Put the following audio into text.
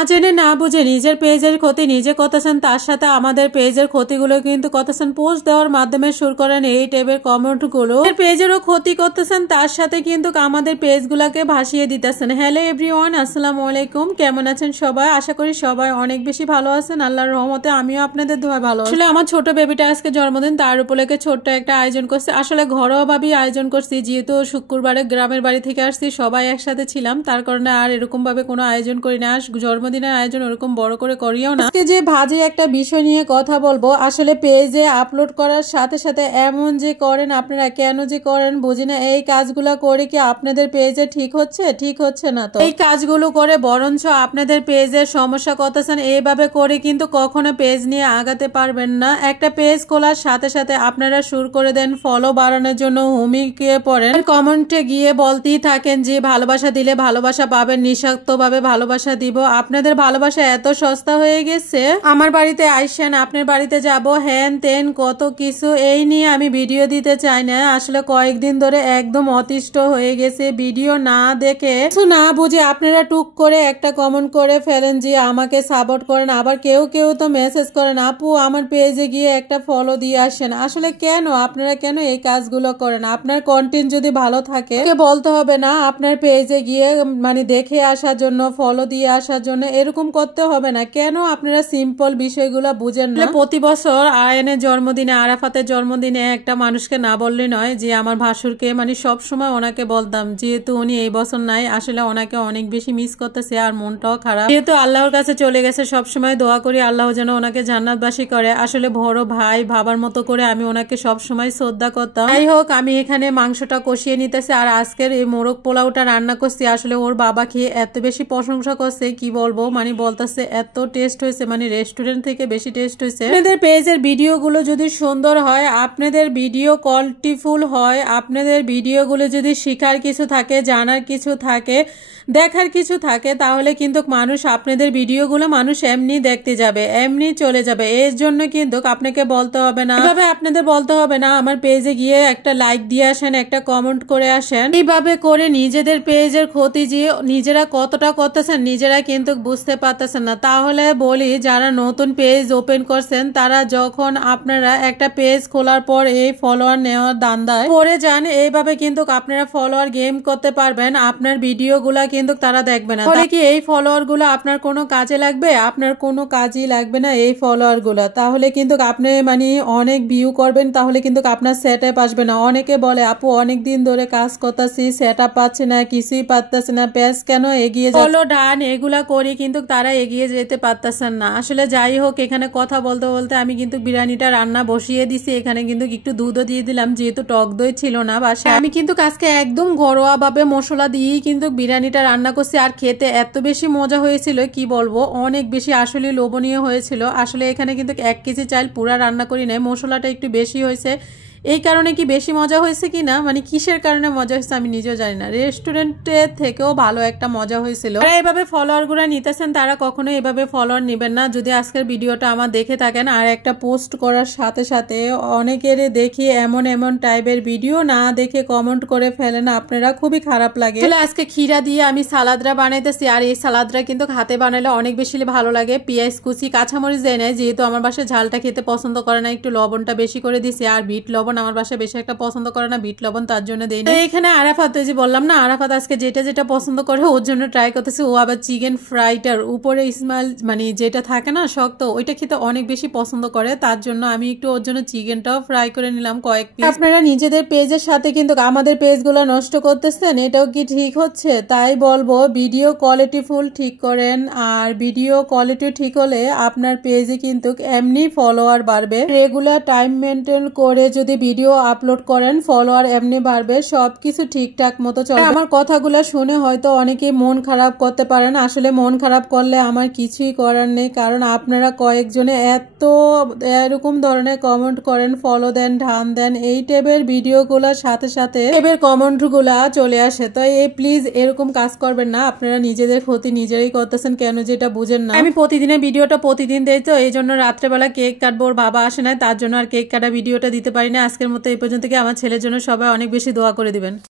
না জেনে না বুঝে নিজের পেজের ক্ষতি নিজে করতেছেন, তার সাথে আমাদের পেজের ক্ষতিগুলো কিন্তু করতেছেন। পোস্ট দেওয়ার মাধ্যমে শুরু করেন এই টাইপের কমেন্টগুলো, পেজেরও ক্ষতি করতেছেন, তার সাথে কিন্তু আমাদের পেজগুলোকে ভাসিয়ে দিতেছেন। হ্যালো এভরিওয়ান, আসসালামু আলাইকুম। কেমন আছেন সবাই? আশা করি সবাই অনেক বেশি ভালো আছেন। আল্লাহর রহমতে আমিও আপনাদের দোয়ায় ভালো আছি। আসলে আমার ছোট বেবিটা আজকে জন্মদিন, তার উপলক্ষে ছোট্ট একটা আয়োজন করছি। আসলে ঘরোয়া ভাবেই আয়োজন করছি, যেহেতু শুক্রবারে গ্রামের বাড়ি থেকে আসছি, সবাই একসাথে ছিলাম, তার কারণে আর এরকম ভাবে কোনো আয়োজন করি না। জন্মদিনের আয়োজন ওরকম বড় করে করিও না। আজকে যে ভাজি একটা বিষয় নিয়ে কথা বলবো। আসলে পেজে আপলোড করার সাথে সাথে এমন যে করেন আপনারা, কেন যে করেন বুঝি না। এই কাজগুলো করে কি আপনাদের পেজে ঠিক হচ্ছে? ঠিক হচ্ছে না। তো এই কাজগুলো করে বরঞ্চ আপনাদের পেজের সমস্যা করতেছেন। এইভাবে করে কিন্তু কখনো পেজ নিয়ে আগাতে পারবেন না। একটা পেজ খোলার সাথে সাথে আপনারা শুরু করে দেন ফলো বাড়ানোর জন্য হুমকিয়ে পড়েন, কমেন্টে গিয়ে বলতেই থাকেন যে ভালোবাসা দিলে ভালোবাসা পাবেন, নিঃস্বার্থভাবে ভালোবাসা দিব। আপনাদের ভালোবাসা এত সস্তা হয়ে গেছে, আমার বাড়িতে আইসেন, আপনার বাড়িতে যাব, হ্যান তেন কত কিছু। এই নিয়ে আমি ভিডিও দিতে চাই না। আসলে কয়েকদিন ধরে একদম অতিষ্ঠ হয়ে গেছে। ভিডিও না দেখে কিছু না বুঝে আপনারা টুক করে একটা কমেন্ট করে ফেলেন যে আমাকে সাপোর্ট করেন। আবার কেউ কেউ তো মেসেজ করেন, আপু আমার পেজে গিয়ে একটা ফলো দিয়ে আসেন। আসলে কেন আপনারা কেন এই কাজগুলো করেন? আপনার কন্টেন্ট যদি ভালো থাকে বলতে হবে না আপনার পেজে গিয়ে মানে দেখে আসার জন্য, ফলো দিয়ে আসার জন্য, এরকম করতে হবে না। কেন আপনারা সিম্পল বিষয়গুলো বুঝেন না? প্রতি বছর আয়নের জন্মদিনে, আরাফাতের জন্মদিনে একটা মানুষকে না বললে নয় যে আমার ভাসুরকে, মানে সবসময় ওনাকে বলতাম, যেহেতু উনি এই বছর নাই, আসলে ওনাকে অনেক বেশি মিস করতেছে আর মনটাও খারাপ। যেহেতু আল্লাহর কাছে চলে গেছে, সবসময় দোয়া করি আল্লাহ যেন ওনাকে জান্নাতবাসী করে। আসলে বড় ভাই ভাবার মতো করে আমি ওনাকে সবসময় শ্রদ্ধা করতাম। যাই হোক, আমি এখানে মাংসটা কষিয়ে নিতেছি আর আজকের এই মোরগ পোলাওটা রান্না করছি। আসলে ওর বাবা খেয়ে এত বেশি প্রশংসা করছে, কি বলবো, মানে বলতেছে এত টেস্ট হয়েছে, মানে রেস্টুরেন্ট থেকে বেশি টেস্ট হয়েছে। আপনাদের পেজের ভিডিওগুলো যদি সুন্দর হয়, আপনাদের ভিডিও কোয়ালিটিফুল হয়, আপনাদের ভিডিওগুলো যদি শিখার কিছু থাকে, জানার কিছু থাকে, দেখার কিছু থাকে, তাহলে কিন্তু মানুষ আপনাদের ভিডিওগুলো মানুষ এমনি দেখতে যাবে, এমনি চলে যাবে। এর জন্য কিন্তু আপনাকে বলতে হবে না, এভাবে আপনাদের বলতে হবে না আমার পেজে গিয়ে একটা লাইক দিয়ে আসেন, একটা কমেন্ট করে আসেন। এইভাবে করে নিজেদের পেজের ক্ষতি যে নিজেরা কতটা করতেছেন নিজেরা কিন্তু বুঝতে পারতেছেন না। তাহলে বলি, যারা নতুন পেজ ওপেন করছেন, তারা যখন আপনারা একটা পেজ খোলার পর এই ফলোয়ার নেওয়ার দান্দায় পড়ে যান, এইভাবে কিন্তু আপনারা ফলোয়ার গেম করতে পারবেন। আপনার ভিডিওগুলা কিন্তু তারা দেখবে না। তাহলে কি এই ফলোয়ার গুলো আপনার কোনো কাজে লাগবে? আপনার কোনো কাজই লাগবে না এই ফলোয়ার গুলা। তাহলে কিন্তু আপনি মানে অনেক ভিউ করবেন, তাহলে কিন্তু আপনার সেট আপ আসবে না। অনেকে বলে আপু অনেক দিন ধরে কাজ করতেছি, সেট আপ পাচ্ছে না, কিছুই পারতেছে না, পেজ কেন এগিয়ে ফলো ডান এগুলা করি কিন্তু তারা এগিয়ে যেতে পারতেছেন না। আসলে যাই হোক, এখানে কথা বলতে বলতে আমি কিন্তু বিরিয়ানিটা রান্না বসিয়ে দিছি। এখানে কিন্তু একটু দুধও দিয়ে দিলাম, যেহেতু টক দই ছিল না বাসায়। আমি কিন্তু আজকে একদম ঘরোয়া ভাবে মশলা দিয়েই কিন্তু বিরিয়ানিটা রান্না করছি। আর খেতে এত বেশি মজা হয়েছিল, কি বলবো, অনেক বেশি আসলে লোভনীয় হয়েছিল। আসলে এখানে কিন্তু 1 কেজি চাল পুরা রান্না করি নাই, মশলাটা একটু বেশি হয়েছে। এই কারণে কি বেশি মজা হয়েছে কি না, মানে কিসের কারণে মজা হয়েছে আমি নিজেও জানি না। রেস্টুরেন্টের থেকেও ভালো একটা মজা হয়েছিল। যারা এইভাবে ফলোয়ার গুলা নিতেছেন তারা কখনো এইভাবে ফলোয়ার নেবেন না। যদি আজকের ভিডিওটা আমার দেখে থাকেন, আর একটা পোস্ট করার সাথে সাথে অনেকের দেখি এমন এমন টাইপের ভিডিও না দেখে কমেন্ট করে ফেলেন, আপনারা খুবই খারাপ লাগে। তাহলে আজকে ক্ষীরা দিয়ে আমি সালাদরা বানাইতেছি, আর এই সালাদরা কিন্তু হাতে বানালে অনেক বেশি ভালো লাগে। পেঁয়াজ কুচি, কাঁচামরিচ দেয় নাই, যেহেতু আমার বাসায় ঝালটা খেতে পছন্দ করে না, একটু লবণটা বেশি করে দিছি। আর বিট লবণ আমার বাসায় বেশি একটা পছন্দ করে না, বিট লবণ, তার জন্য দেই না। এখানে আরাফাত, যে বললাম না, আরাফাত আজকে যেটা যেটা পছন্দ করে ওর জন্য ট্রাই করতেছে। ও আবার চিকেন ফ্রাইটার উপরে স্মেল মানে যেটা থাকে না শক্ত, ওইটা খেতে অনেক বেশি পছন্দ করে, তার জন্য আমি একটু ওর জন্য চিকেনটাও ফ্রাই করে নিলাম কয়েক পিস। আপনারা নিজেদের পেজের সাথে কিন্তু আমাদের পেজগুলো নষ্ট করতেছেন, এটাও কি ঠিক হচ্ছে? তাই বলবো ভিডিও কোয়ালিটি ফুল ঠিক করেন। আর ভিডিও কোয়ালিটি ঠিক হলে আপনার পেজে কিন্তু এমনি ফলোয়ার বাড়বে। রেগুলার টাইম মেনটেন করে যদি ভিডিও আপলোড করেন, ফলোয়ার এমনি বাড়বে, সবকিছু ঠিকঠাক মতো চলবে। আমার কথাগুলো শুনে হয়তো অনেকেই মন খারাপ করতে পারেন। আসলে মন খারাপ করলে আমার কিছুই করার নেই, কারণ আপনারা কয়েকজনে এত এরকম ধরনের কমেন্ট করেন, ফলো দেন, ধান দেন, এই টাইপের ভিডিওগুলোর সাথে সাথে এবার কমেন্টগুলা চলে আসে। তাই প্লিজ এরকম কাজ করবেন না। আপনারা নিজেদের ক্ষতি নিজেরাই করতেছেন, কেন যেটা বুঝেন না। আমি প্রতিদিনের ভিডিওটা প্রতিদিন দেই, তো এই জন্য রাত্রেবেলা কেক কাটবো, ওর বাবা আসে না, তার জন্য আর কেক কাটা ভিডিওটা দিতে পারি না। আজকের মতো এই পর্যন্ত। আমার ছেলের জন্য সবাই অনেক বেশি দোয়া করে দিবেন।